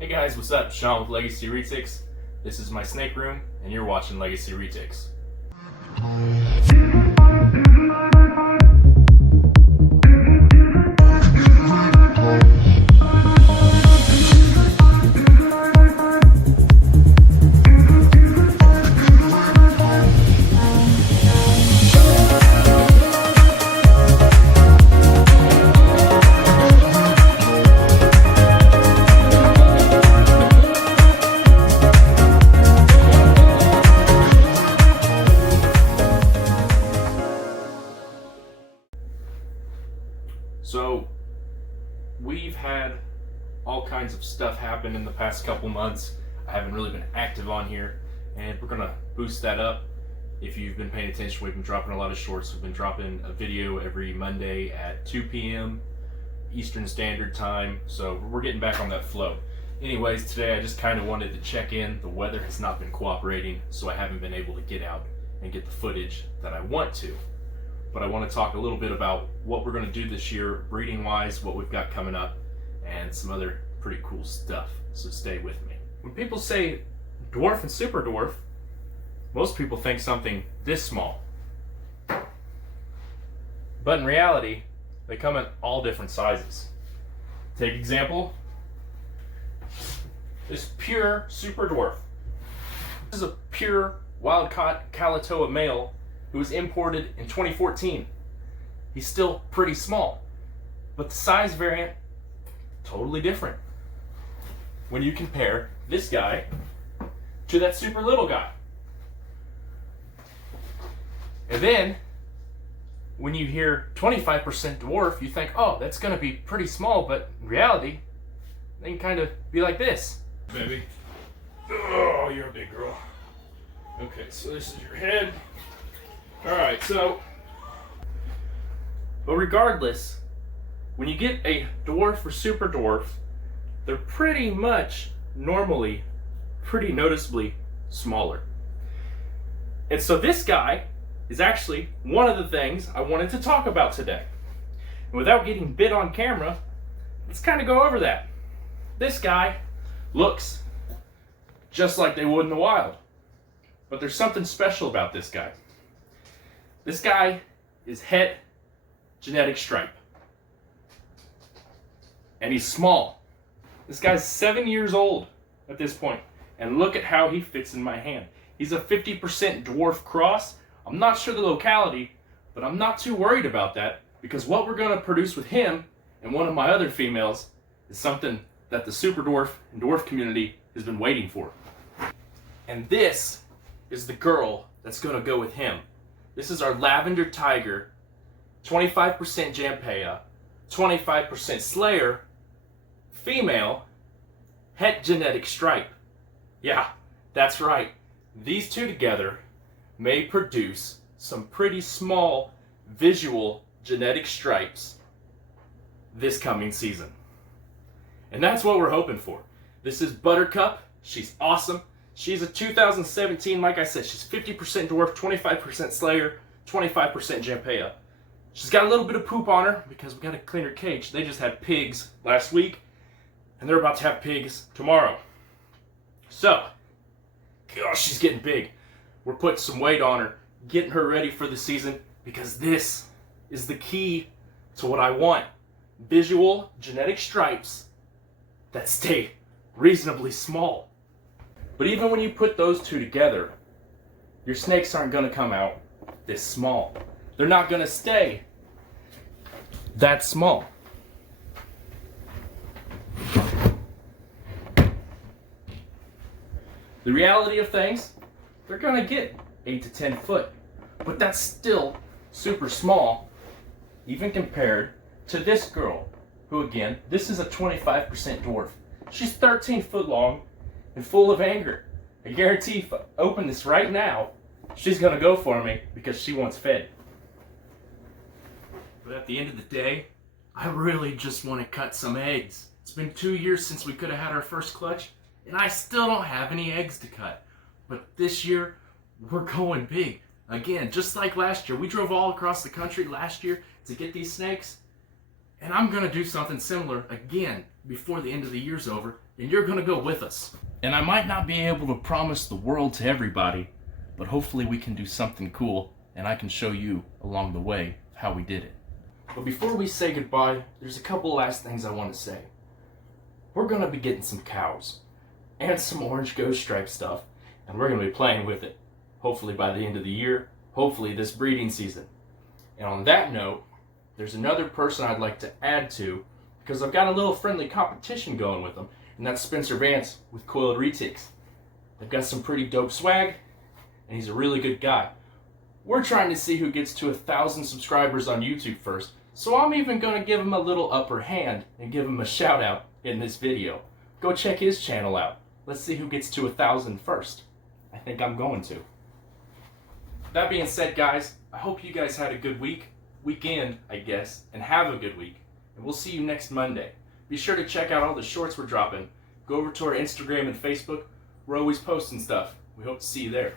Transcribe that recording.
Hey guys, what's up? Sean with Legacy Retics. This is my snake room, and you're watching Legacy Retics. So, we've had all kinds of stuff happen in the past couple months. I haven't really been active on here, and we're gonna boost that up. If you've been paying attention, we've been dropping a lot of shorts. We've been dropping a video every Monday at 2 p.m. Eastern Standard Time, so we're getting back on that flow. Anyways, today I just kind of wanted to check in. The weather has not been cooperating, so I haven't been able to get out and get the footage that I want to. But I want to talk a little bit about what we're going to do this year, breeding wise, what we've got coming up, and some other pretty cool stuff. So stay with me. When people say dwarf and super dwarf, most people think something this small. But in reality, they come in all different sizes. Take example, this pure super dwarf. This is a pure wild-caught Kalatoa male who was imported in 2014. He's still pretty small, but the size variant, totally different. When you compare this guy to that super little guy. And then, when you hear 25% dwarf, you think, oh, that's gonna be pretty small, but in reality, they can kind of be like this. Baby. Oh, you're a big girl. Okay, so this is your head. Alright, but regardless, when you get a dwarf or super dwarf, they're pretty much normally pretty noticeably smaller. And so this guy is actually one of the things I wanted to talk about today. And without getting bit on camera, let's kind of go over that. This guy looks just like they would in the wild, but there's something special about this guy. This guy is Het Genetic Stripe. And he's small. This guy's 7 years old at this point. And look at how he fits in my hand. He's a 50% dwarf cross. I'm not sure the locality, but I'm not too worried about that, because what we're going to produce with him and one of my other females is something that the super dwarf and dwarf community has been waiting for. And this is the girl that's going to go with him. This is our Lavender Tiger, 25% Jampea, 25% Slayer, female, Het Genetic Stripe. Yeah, that's right. These two together may produce some pretty small visual genetic stripes this coming season. And that's what we're hoping for. This is Buttercup. She's awesome. She's a 2017, like I said, she's 50% dwarf, 25% Slayer, 25% Jampea. She's got a little bit of poop on her because we got to clean her cage. They just had pigs last week, and they're about to have pigs tomorrow. So, gosh, she's getting big. We're putting some weight on her, getting her ready for the season, because this is the key to what I want. Visual genetic stripes that stay reasonably small. But even when you put those two together, your snakes aren't going to come out this small. They're not going to stay that small. The reality of things, they're going to get 8 to 10 foot. But that's still super small, even compared to this girl, who again, this is a 25% dwarf. She's 13 foot long and full of anger. I guarantee if I open this right now, she's gonna go for me because she wants fed. But at the end of the day, I really just want to cut some eggs. It's been 2 years since we could have had our first clutch, and I still don't have any eggs to cut. But this year, we're going big. Again, just like last year, we drove all across the country last year to get these snakes, and I'm gonna do something similar again before the end of the year's over, and you're gonna go with us. And I might not be able to promise the world to everybody, but hopefully we can do something cool, and I can show you along the way how we did it. But before we say goodbye, there's a couple last things I want to say. We're gonna be getting some cows, and some orange ghost stripe stuff, and we're gonna be playing with it. Hopefully by the end of the year, hopefully this breeding season. And on that note, there's another person I'd like to add to, because I've got a little friendly competition going with them, and that's Spencer Vance with Coiled Retics. They've got some pretty dope swag, and he's a really good guy. We're trying to see who gets to 1,000 subscribers on YouTube first, so I'm even going to give him a little upper hand and give him a shout out in this video. Go check his channel out. Let's see who gets to 1,000 first. I think I'm going to. That being said, guys, I hope you guys had a good weekend, I guess, and have a good week. And we'll see you next Monday. Be sure to check out all the shorts we're dropping. Go over to our Instagram and Facebook. We're always posting stuff. We hope to see you there.